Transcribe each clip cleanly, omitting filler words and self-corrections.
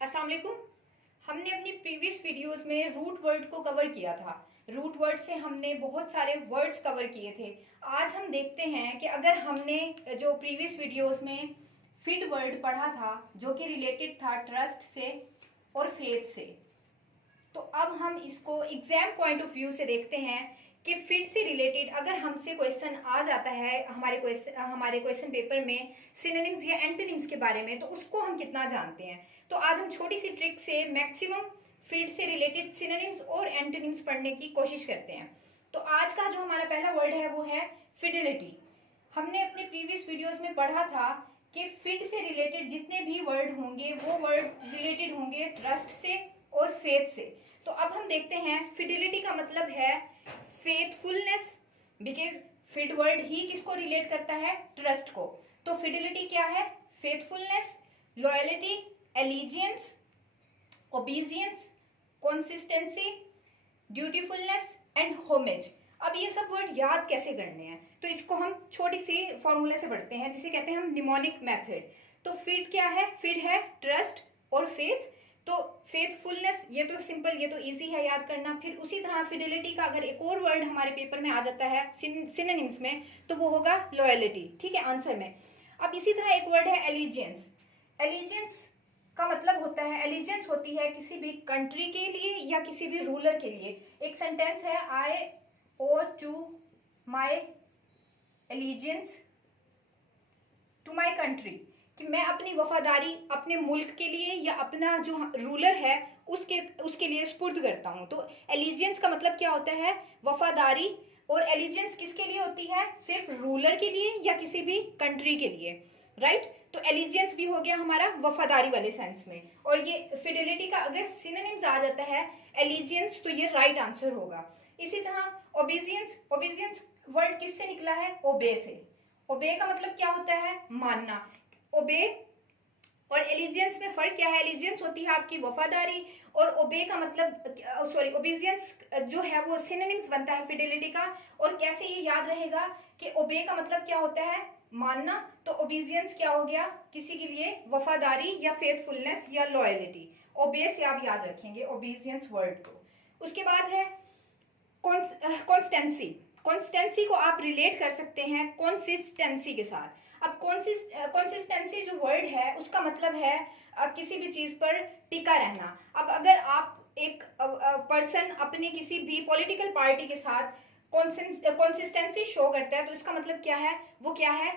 अस्सलाम वालेकुम। हमने अपनी प्रीवियस वीडियोस में रूट वर्ड को कवर किया था। रूट वर्ड से हमने बहुत सारे वर्ड्स कवर किए थे। आज हम देखते हैं कि अगर हमने जो प्रीवियस वीडियोस में फिड वर्ड पढ़ा था जो कि रिलेटेड था ट्रस्ट से और फेथ से, तो अब हम इसको एग्जाम पॉइंट ऑफ व्यू से देखते हैं कि फिट से रिलेटेड अगर हमसे क्वेश्चन आ जाता है हमारे क्वेश्चन पेपर में सिनोनिम्स या एंटोनिम्स के बारे में, तो उसको हम कितना जानते हैं। तो आज हम छोटी सी ट्रिक से मैक्सिमम फिट से रिलेटेड सिनोनिम्स और एंटोनिम्स पढ़ने की कोशिश करते हैं। तो आज का जो हमारा पहला वर्ड है वो है फिडिलिटी। हमने अपने प्रीवियस वीडियोस में पढ़ा था कि फिट से रिलेटेड जितने भी वर्ड होंगे वो वर्ड रिलेटेड होंगे ट्रस्ट से और फेथ से। तो अब हम देखते हैं फिडिलिटी का मतलब है फेथफुलनेस, बिकॉज फिड वर्ड ही किसको रिलेट करता है, ट्रस्ट को। तो फिडिलिटी क्या है, faithfulness, loyalty, allegiance, obeisance, consistency, dutifulness and homage. अब ये सब वर्ड याद कैसे करने हैं, तो इसको हम छोटी सी फॉर्मूला से पढ़ते हैं जिसे कहते हैं हम निमोनिक मेथड। तो फिड क्या है, फिड है ट्रस्ट और फेथ। तो फेथफुलनेस ये तो सिंपल, ये तो इजी है याद करना। फिर उसी तरह फिडिलिटी का अगर एक और वर्ड हमारे पेपर में आ जाता है सिनोनिम्स में तो वो होगा लॉयलिटी, ठीक है, आंसर में। अब इसी तरह एक वर्ड है एलिजियंस। एलिजियंस का मतलब होता है, एलिजियंस होती है किसी भी कंट्री के लिए या किसी भी रूलर के लिए। एक सेंटेंस है, I owe to my allegiance to my country, कि मैं अपनी वफादारी अपने मुल्क के लिए या अपना जो रूलर है उसके लिए सुपुर्द करता हूँ। तो एलिजियंस का मतलब क्या होता है, वफादारी। और एलिजियंस किसके लिए होती है, सिर्फ रूलर के लिए या किसी भी कंट्री के लिए, राइट। तो एलिजियंस भी हो गया हमारा वफादारी वाले सेंस में। और ये फिडेलिटी का अगर सिनोनिम्स आ जाता है एलिजियंस तो ये राइट आंसर होगा। इसी तरह ओबीजियंस, ओबीजियंस वर्ड किससे निकला है, ओबे से। ओबे का मतलब क्या होता है, मानना। ओबे और एलिजियंस में फर्क क्या है, एलिजियंस होती है आपकी वफादारी और ओबे का मतलब सॉरी ओबीजियंस जो है वो सिनोनिम्स बनता है फिडेलिटी का। और कैसे ये याद रहेगा कि ओबे का मतलब क्या होता है, मानना। तो ओबीजियंस क्या हो गया, किसी के लिए वफादारी या फेथफुलनेस या लॉयलिटी। ओबे से आप याद रखेंगे ओबीजियंस वर्ड को। उसके बाद है कॉन्स्टेंसी। कॉन्स्टेंसी को आप रिलेट कर सकते हैं कंसिस्टेंसी के साथ। अब कंसिस्टेंसी जो वर्ड है उसका मतलब है किसी भी चीज पर टिका रहना। अब अगर आप एक पर्सन अपने किसी भी पॉलिटिकल पार्टी के साथ कंसिस्टेंसी शो करता है तो इसका मतलब क्या है, वो क्या है,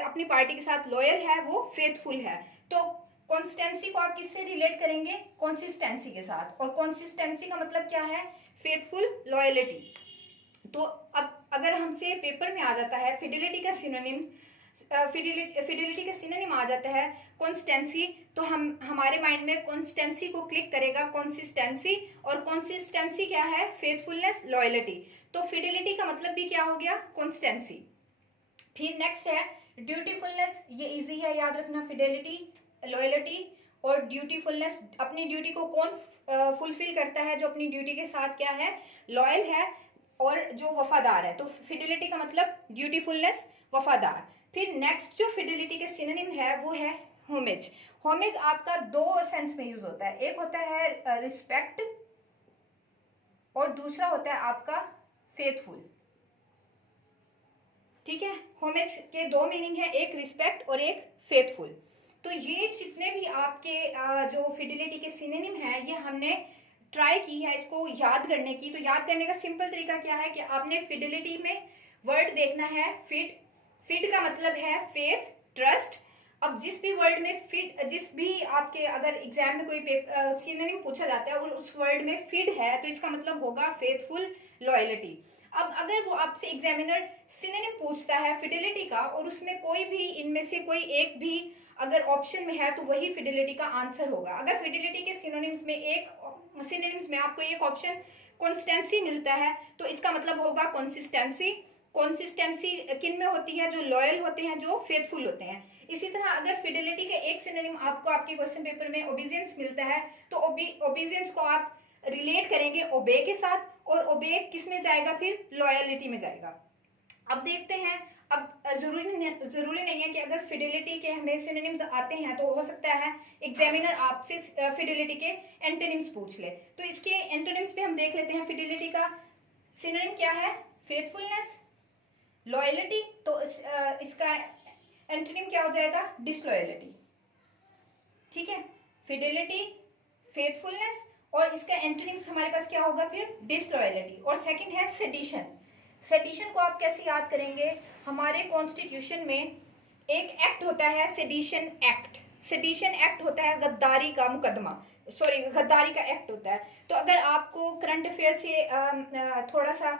अपनी पार्टी के साथ लॉयल है, वो फेथफुल है। तो कंसिस्टेंसी को आप किससे रिलेट करेंगे, कंसिस्टेंसी के साथ। और कंसिस्टेंसी का मतलब क्या है, फेथफुल, लॉयलिटी। तो अब अगर हमसे पेपर में आ जाता है फिडिलिटी का सिनोनिम, फिडिलिटी का सिनोनिम आ जाता है कंसिस्टेंसी, तो हमारे माइंड में कंसिस्टेंसी को क्लिक करेगा कंसिस्टेंसी। और कंसिस्टेंसी क्या है, फेथफुलनेस, लॉयलिटी। तो फिडिलिटी का मतलब भी क्या हो गया, कंसिस्टेंसी। फिर नेक्स्ट है ड्यूटीफुलनेस। ये इजी है याद रखना, फिडेलिटी, लॉयलिटी और ड्यूटीफुलनेस। अपनी ड्यूटी को कौन फुलफिल करता है, जो अपनी ड्यूटी के साथ क्या है, लॉयल है और जो वफादार है। तो फिडेलिटी का मतलब ड्यूटीफुलनेस, वफादार। फिर नेक्स्ट जो फिडेलिटी के सिनोनिम है वो है होमेज। होमेज आपका दो सेंस में यूज होता है, एक होता है रिस्पेक्ट और दूसरा होता है आपका फेथफुल, ठीक है। होमेज के दो मीनिंग है, एक रिस्पेक्ट और एक फेथफुल। तो ये जितने भी आपके जो फिडिलिटी के सिनोनिम है ये हमने ट्राई की है इसको याद करने की। तो याद करने का सिंपल तरीका क्या है कि आपने फिडिलिटी में वर्ड देखना है फिड। फिड का मतलब है फेथ, ट्रस्ट। अब जिस भी वर्ड में फिड, जिस भी आपके अगर एग्जाम में कोई सिनोनिम पूछा जाता है और उस वर्ड में फिड है तो इसका मतलब होगा फेथफुल, लॉयलिटी। अब अगर वो आपसे एग्जामिनर सिनोनिम पूछता है फिडिलिटी का और उसमें कोई भी इनमें से कोई एक भी अगर ऑप्शन में है तो वही फिडिलिटी का आंसर होगा। अगर फिडिलिटी के सिनोनिम्स में आपको एक ऑप्शन कंसिस्टेंसी मिलता है तो इसका मतलब होगा कंसिस्टेंसी। कंसिस्टेंसी किन में होती है, जो लॉयल होते हैं, जो फेथफुल होते हैं। इसी तरह अगर फिडिलिटी के एक सिनोनिम आपको आपके क्वेश्चन पेपर में ओबीडियंस मिलता है तो ओबीडियंस को आप रिलेट करेंगे ओबे के साथ और ओबे किस में जाएगा, फिर लॉयलिटी में जाएगा। अब देखते हैं अब जरूरी नहीं है कि अगर फिडेलिटी के हमें सिनोनिम्स आते हैं तो हो सकता है एग्जामिनर आपसे फिडेलिटी के एंटोनिम्स पूछ ले। तो इसके एंटोनिम्स पे हम देख लेते हैं। फिडेलिटी का सिनोनिम क्या है? Faithfulness, loyalty. तो इसका एंटोनिम क्या हो जाएगा? डिसलॉयलिटी। ठीक है, फिडेलिटी, फेथफुलनेस, और इसका एंटोनिम्स हमारे पास क्या होगा फिर? डिसलॉयलिटी। और सेकंड है सेडिशन। सेडिशन को आप कैसे याद करेंगे? हमारे कॉन्स्टिट्यूशन में एक एक्ट होता है सेडिशन एक्ट। सेडिशन एक्ट होता है गद्दारी का मुकदमा, सॉरी गद्दारी का एक्ट होता है। तो अगर आपको करंट अफेयर से थोड़ा सा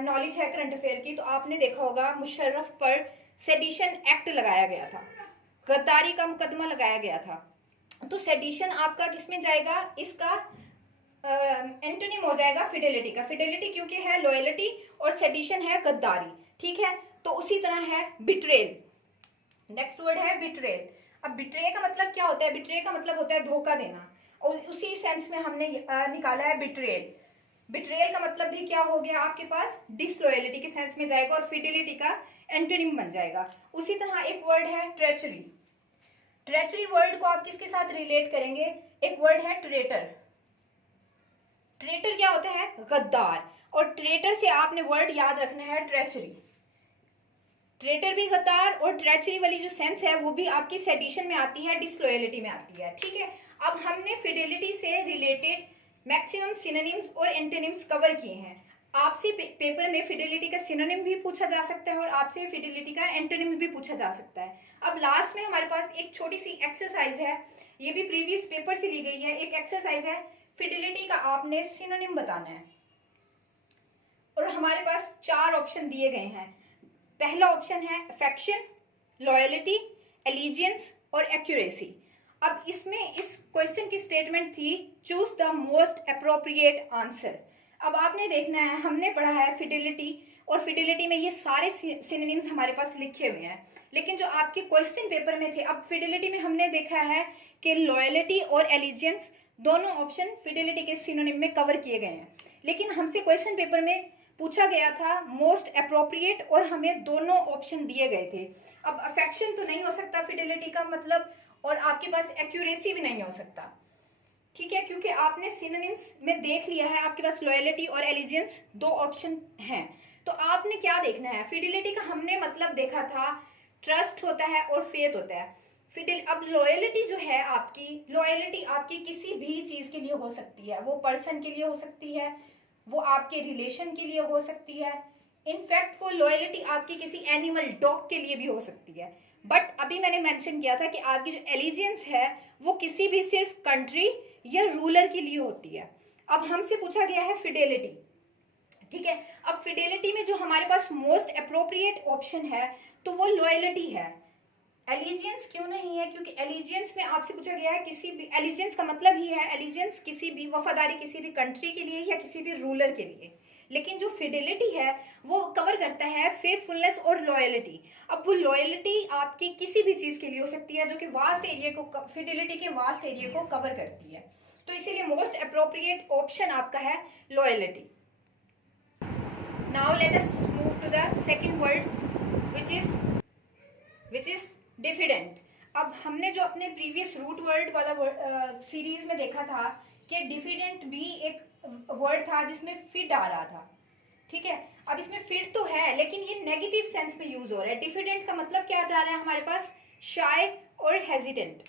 नॉलेज है करंट अफेयर की, तो आपने देखा होगा मुशर्रफ पर सेडिशन एक्ट लगाया गया था, गद्दारी का मुकदमा लगाया गया था। तो सेडिशन आपका किसमें जाएगा? इसका एंटोनिम हो जाएगा फिडेलिटी का। फिडेलिटी क्योंकि है लॉयलिटी और सेडिशन है गद्दारी। ठीक है, तो उसी तरह है बिट्रेल। नेक्स्ट वर्ड है बिट्रेल। अब बिट्रे का मतलब क्या होता है? बिट्रे का मतलब होता है धोखा देना, और उसी सेंस में हमने निकाला है बिट्रेल। बिट्रेल का मतलब भी क्या हो गया आपके पास? डिसलॉयलिटी के सेंस में जाएगा और फिडेलिटी का एंटोनिम बन जाएगा। उसी तरह एक वर्ड है ट्रेचरी। ट्रेचरी वर्ड को आप किसके साथ रिलेट करेंगे? एक वर्ड है ट्रेटर। ट्रेटर क्या होता है? गद्दार। और ट्रेटर से आपने वर्ड याद रखना है ट्रेचरी। ट्रेटर भी गद्दार, और ट्रेचरी वाली जो सेंस है वो भी आपकी सेडिशन में आती है, डिसलॉयलिटी में आती है। ठीक है, अब हमने फिडेलिटी से रिलेटेड मैक्सिमम सिनोनिम्स और एंटोनिम्स कवर किए हैं। आपसे पेपर में फिडेलिटी का सिनोनिम भी पूछा जा सकता है और आपसे फिडेलिटी का एंटोनिम भी पूछा जा सकता है। अब लास्ट में हमारे पास एक छोटी सी एक्सरसाइज है, ये भी प्रीवियस पेपर से ली गई है। एक एक्सरसाइज है, फिडेलिटी का आपने सिनोनिम बताना है, और हमारे पास 4 ऑप्शन दिए गए हैं। पहला ऑप्शन है अफेक्शन, लॉयलिटी, एलिजियंस और एक्यूरेसी। अब इसमें इस क्वेश्चन की स्टेटमेंट थी choose the most appropriate answer. अब आपने देखना है, हमने पढ़ा है फिडेलिटी, और फिडेलिटी में ये सारे सिनोनिम्स हमारे पास लिखे हुए हैं, लेकिन जो आपके क्वेश्चन पेपर में थे, अब फिडेलिटी में हमने देखा है कि लॉयलिटी और एलिजियंस दोनों ऑप्शन फिडेलिटी के सिनोनिम में कवर किए गए हैं, लेकिन हमसे क्वेश्चन पेपर में पूछा गया था मोस्ट अप्रोप्रिएट, और हमें दोनों ऑप्शन दिए गए थे। अब अफेक्शन तो नहीं हो सकता फिडेलिटी का मतलब, और आपके पास एक्यूरेसी भी नहीं हो सकता। ठीक है, क्योंकि आपने सिनोनिम्स में देख लिया है, आपके पास लॉयलिटी और एलिजियंस 2 ऑप्शन हैं। तो आपने क्या देखना है? फिडेलिटी का हमने मतलब देखा था ट्रस्ट होता है और फेथ होता है। अब लॉयलिटी जो है आपकी, लॉयलिटी आपकी किसी भी चीज के लिए हो सकती है, वो पर्सन के लिए हो सकती है, वो आपके रिलेशन के लिए हो सकती है, इनफैक्ट वो लॉयलिटी आपकी किसी एनिमल डॉग के लिए भी हो सकती है। बट अभी मैंने मेंशन किया था कि आपकी जो एलिजियंस है वो किसी भी सिर्फ कंट्री या रूलर के लिए होती है। अब हमसे पूछा गया है फिडेलिटी। ठीक है, अब फिडेलिटी में जो हमारे पास मोस्ट अप्रोप्रिएट ऑप्शन है तो वो लॉयलिटी है। एलिजियंस क्यों नहीं है? क्योंकि एलिजियंस में आपसे पूछा गया है किसी भी, एलिजियंस का मतलब ही है एलिजियंस किसी भी वफादारी किसी भी कंट्री के लिए या किसी भी रूलर के लिए, लेकिन जो फिडेलिटी है वो कवर करता है फेथफुलनेस और लॉयलिटी। अब वो लॉयलिटी आपकी किसी भी चीज के लिए हो सकती है, जो कि वास्ट एरिया को, फिडेलिटी के वास्ट एरिया को कवर करती है। तो इसीलिए मोस्ट अप्रोप्रिएट ऑप्शन आपका है loyalty. Now let us move to the second word which is diffident. अब हमने जो अपने प्रीवियस रूट वर्ड वाला सीरीज में देखा था कि डिफिडेंट भी एक वर्ड था जिसमें फिड आ रहा था। ठीक है, अब इसमें फिड तो है लेकिन ये नेगेटिव सेंस में यूज हो रहा है। डिफिडेंट का मतलब क्या जा रहा है हमारे पास? शाय और हेजिटेंट।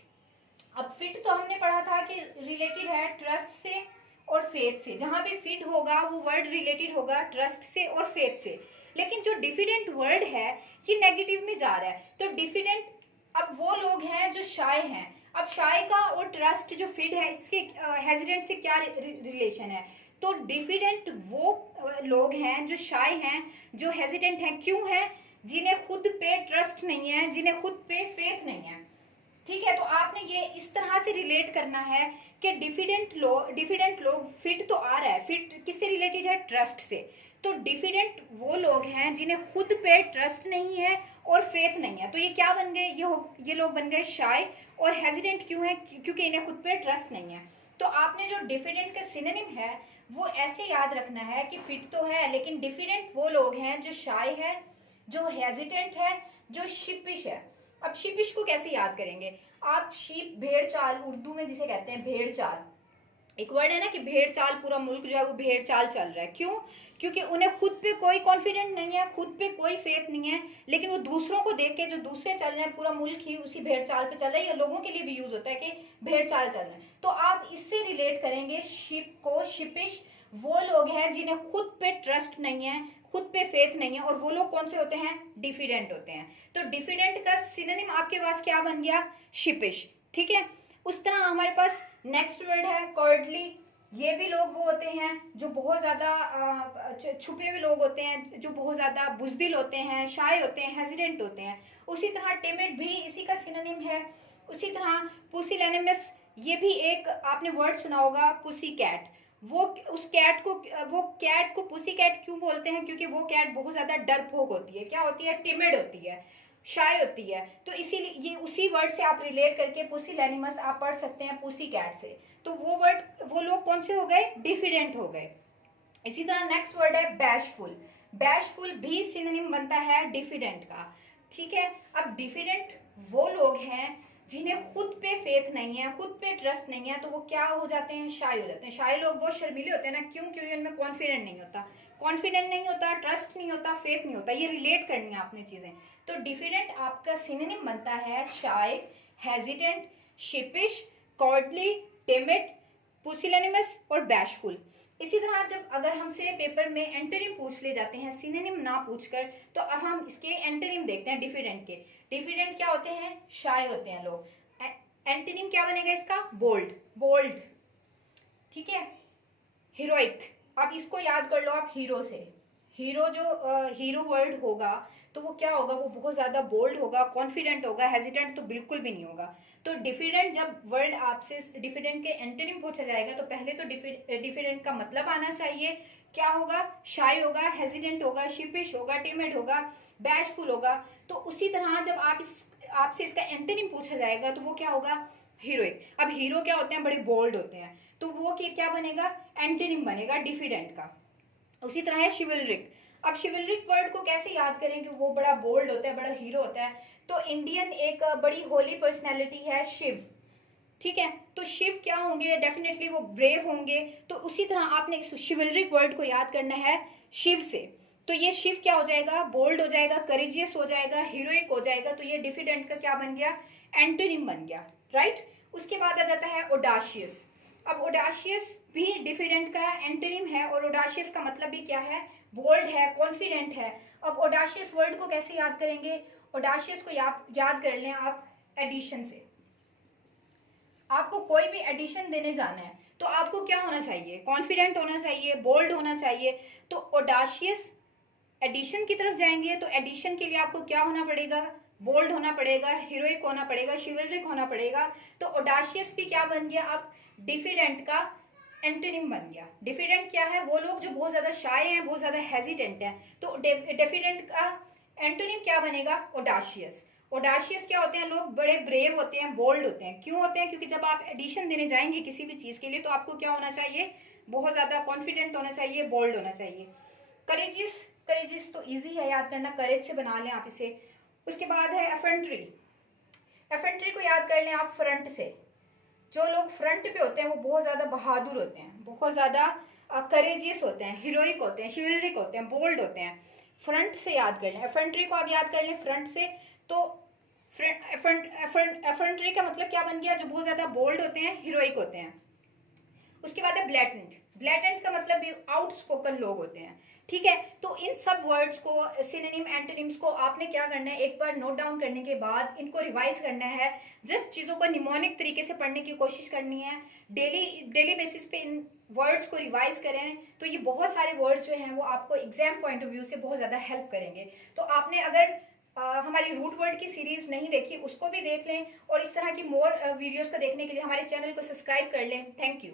अब फिड तो हमने पढ़ा था कि रिलेटेड है ट्रस्ट से और फेथ से, जहां भी फिड होगा वो वर्ड रिलेटेड होगा ट्रस्ट से और फेथ से। लेकिन जो डिफिडेंट वर्ड है ये नेगेटिव में जा रहा है। तो डिफिडेंट, अब वो लोग हैं जो शाय हैं। अब शाय का और ट्रस्ट जो फिड है इसके हेजिडेंट से क्या रिलेशन है? तो डिफिडेंट वो लोग हैं जो शाय हैं, जो हेजिडेंट हैं। क्यों हैं? जिन्हें खुद पे ट्रस्ट नहीं है, जिन्हें खुद पे फेथ नहीं है। ठीक है, तो आपने ये इस तरह से रिलेट करना है कि डिफिडेंट लोग, फिट तो आ रहा है, फिट किससे रिलेटेड है? ट्रस्ट से। तो डिफिडेंट वो लोग हैं जिन्हें खुद पे ट्रस्ट नहीं है और फेथ नहीं है। तो ये क्या बन गए? ये लोग बन गए शाय। और हेजिडेंट क्यों है? क्योंकि इन्हें खुद पे ट्रस्ट नहीं है। तो आपने जो डिफिडेंट का सिनोनिम है वो ऐसे याद रखना है कि फिट तो है लेकिन डिफिडेंट वो लोग हैं जो शाय है, जो हेजिटेंट है, जो शिपिश है। अब शिपिश को कैसे याद करेंगे आप? शीप, भेड़ चाल, उर्दू में जिसे कहते हैं भेड़ चाल। एक वर्ड है ना कि भेड़ चाल, पूरा मुल्क जो है वो भेड़ चाल चल रहा है। क्यों? क्योंकि उन्हें खुद पे कोई कॉन्फिडेंट नहीं है, खुद पे कोई फेथ नहीं है, लेकिन वो दूसरों को देख के, जो दूसरे चल रहे हैं, पूरा मुल्क ही उसी भेड़ चाल पे चल रहा है। ये लोगों के लिए भी यूज होता है कि भेड़ चाल चल रहे हैं। तो आप इससे रिलेट करेंगे शिप को, शिपिश। वो लोग हैं जिन्हें खुद पे ट्रस्ट नहीं है, खुद पे फेथ नहीं है, और वो लोग कौन से होते हैं? डिफिडेंट होते हैं। तो डिफिडेंट का सिनोनिम आपके पास क्या बन गया? शिपिश। ठीक है। उस तरह हमारे पास नेक्स्ट वर्ड है कॉर्डली। ये भी लोग वो होते हैं जो बहुत ज्यादा छुपे हुए लोग होते हैं, जो बहुत ज्यादा बुजदिल होते हैं, शाय होते हैं, हेजिडेंट होते हैं। उसी तरह टिमिड भी इसी का सिनोनिम है। उसी तरह पुसिलैनिमस, ये भी एक आपने वर्ड सुना होगा, पुसी कैट। वो उस कैट को, वो कैट को पुसी कैट क्यों बोलते हैं? क्योंकि वो कैट बहुत ज्यादा डरपोक होती है। क्या होती है? टिमिड होती है, शाय होती है। तो इसीलिए ये उसी वर्ड से आप रिलेट करके पुसिलैनिमस आप पढ़ सकते हैं पुसी कैट से। तो वो वर्ड, वो लोग कौन से हो गए? डिफिडेंट हो गए। इसी तरह नेक्स्ट वर्ड है बैशफुल। बैशफुल भी सिनोनिम बनता है डिफिडेंट का। ठीक है। अब डिफिडेंट वो लोग हैं जिन्हें खुद पे फेथ नहीं है, खुद पे ट्रस्ट नहीं है, तो वो क्या हो जाते हैं? शाय हो जाते हैं। शाय लोग बहुत शर्मीले होते हैं ना। क्यों? क्योंकि उनमें कॉन्फिडेंट नहीं होता, कॉन्फिडेंट नहीं होता, ट्रस्ट नहीं होता, फेथ नहीं होता। ये रिलेट करनी है आपने चीजें। तो डिफिडेंट आपका सिनोनिम बनता है शाय, हेजिडेंट, शिपिश, कॉर्डली, टिमिड, पुसिलैनिमस और बैशफुल। इसी तरह जब अगर हमसे पेपर में एंटोनिम पूछ ले जाते हैं, सिनोनिम ना पूछकर, तो अब हम इसके एंटोनिम देखते हैं डिफिडेंट के। डिफिडेंट क्या होते हैं? शाय होते हैं लोग। एंटोनिम क्या बनेगा इसका? बोल्ड। बोल्ड। ठीक है। हीरोइक, अब इसको याद कर लो आप हीरो से। हीरो जो हीरो वर्ड होगा तो वो क्या होगा? वो बहुत ज्यादा बोल्ड होगा, कॉन्फिडेंट होगा, हेजिटेंट तो बिल्कुल भी नहीं होगा। तो डिफिडेंट जब वर्ड आपसे डिफिडेंट के एंटोनिम पूछा जाएगा तो पहले तो डिफिडेंट का मतलब आना चाहिए। क्या होगा? शाय होगा, हेजिडेंट होगा, शिपिश होगा, टिमिड होगा, बैशफुल होगा। तो उसी तरह जब आपसे इसका एंटोनिम पूछा जाएगा तो वो क्या होगा? हीरोइक। अब हीरो क्या होते हैं? बड़े बोल्ड होते हैं। तो वो क्या बनेगा? एंटोनिम बनेगा डिफिडेंट का। उसी तरह है शिवलरिक। अब शिवलरिक वर्ड को कैसे याद करें कि वो बड़ा बोल्ड होता है, बड़ा हीरो होता है? तो इंडियन एक बड़ी होली पर्सनैलिटी है शिव। ठीक है। तो शिव क्या होंगे? डेफिनेटली वो ब्रेव होंगे। तो उसी तरह आपने शिवलरिक वर्ड को याद करना है शिव से। तो ये शिव क्या हो जाएगा? बोल्ड हो जाएगा, करेजियस हो जाएगा, हीरोइक हो जाएगा। तो ये डिफिडेंट का क्या बन गया? एंटोनिम बन गया। राइट। उसके बाद आ जाता है ओडाशियस। अब ओडाशियस भी डिफिडेंट का एंटोनिम है, और ओडाशियस का मतलब भी क्या है? बोल्ड है, कॉन्फिडेंट है। अब ओडाशियस वर्ड को कैसे याद करेंगे? ओडाशियस को याद कर लें आप एडिशन से। आपको कोई भी एडिशन देने जाना है तो आपको क्या होना चाहिए? कॉन्फिडेंट होना चाहिए, बोल्ड होना चाहिए। तो ओडाशियस एडिशन की तरफ जाएंगे तो एडिशन के लिए आपको क्या होना पड़ेगा? बोल्ड होना पड़ेगा, हीरोइक होना पड़ेगा, शिवलरिक होना पड़ेगा। तो ओडाशियस भी क्या बन गया? अब डिफिडेंट का एंटोनिम बन गया। डिफिडेंट क्या है? वो लोग जो बहुत ज्यादा शाय हैं, बहुत ज्यादा हेजिडेंट हैं। तो डिफिडेंट का एंटोनिम क्या बनेगा? ओडाशियस। ओडाशियस क्या होते हैं? लोग बड़े ब्रेव होते हैं, बोल्ड होते हैं। क्यों होते हैं? क्योंकि जब आप एडिशन देने जाएंगे किसी भी चीज के लिए तो आपको क्या होना चाहिए? बहुत ज्यादा कॉन्फिडेंट होना चाहिए, बोल्ड होना चाहिए। करेजियस, करेजियस तो इजी है याद करना, करेज से बना लें आप इसे। उसके बाद है एफेंट्री। एफेंट्री को याद कर लें आप फ्रंट से। जो लोग फ्रंट पे होते हैं वो बहुत ज्यादा बहादुर होते हैं, बहुत ज्यादा करेजियस होते हैं, हीरोइक होते हैं, शिवलरिक होते हैं, बोल्ड होते हैं। फ्रंट से याद कर लें। एफेंट्री को आप याद कर लें फ्रंट से। तो एफेंट्री का मतलब क्या बन गया? जो बहुत ज्यादा बोल्ड होते हैं, हीरोइक होते हैं। उसके बाद है ब्लैटेंट। ब्लैटेंट का मतलब भी आउटस्पोकन लोग होते हैं। ठीक है। तो इन सब वर्ड्स को, सिनोनिम, एंटोनिम्स को आपने क्या करना है? एक बार नोट डाउन करने के बाद इनको रिवाइज करना है। जस्ट चीजों को निमोनिक तरीके से पढ़ने की कोशिश करनी है। डेली बेसिस पे इन वर्ड्स को रिवाइज करें तो ये बहुत सारे वर्ड्स जो हैं वो आपको एग्जाम पॉइंट ऑफ व्यू से बहुत ज्यादा हेल्प करेंगे। तो आपने अगर हमारी रूट वर्ड की सीरीज नहीं देखी उसको भी देख लें, और इस तरह की मोर वीडियोस को देखने के लिए हमारे चैनल को सब्सक्राइब कर लें। Thank you.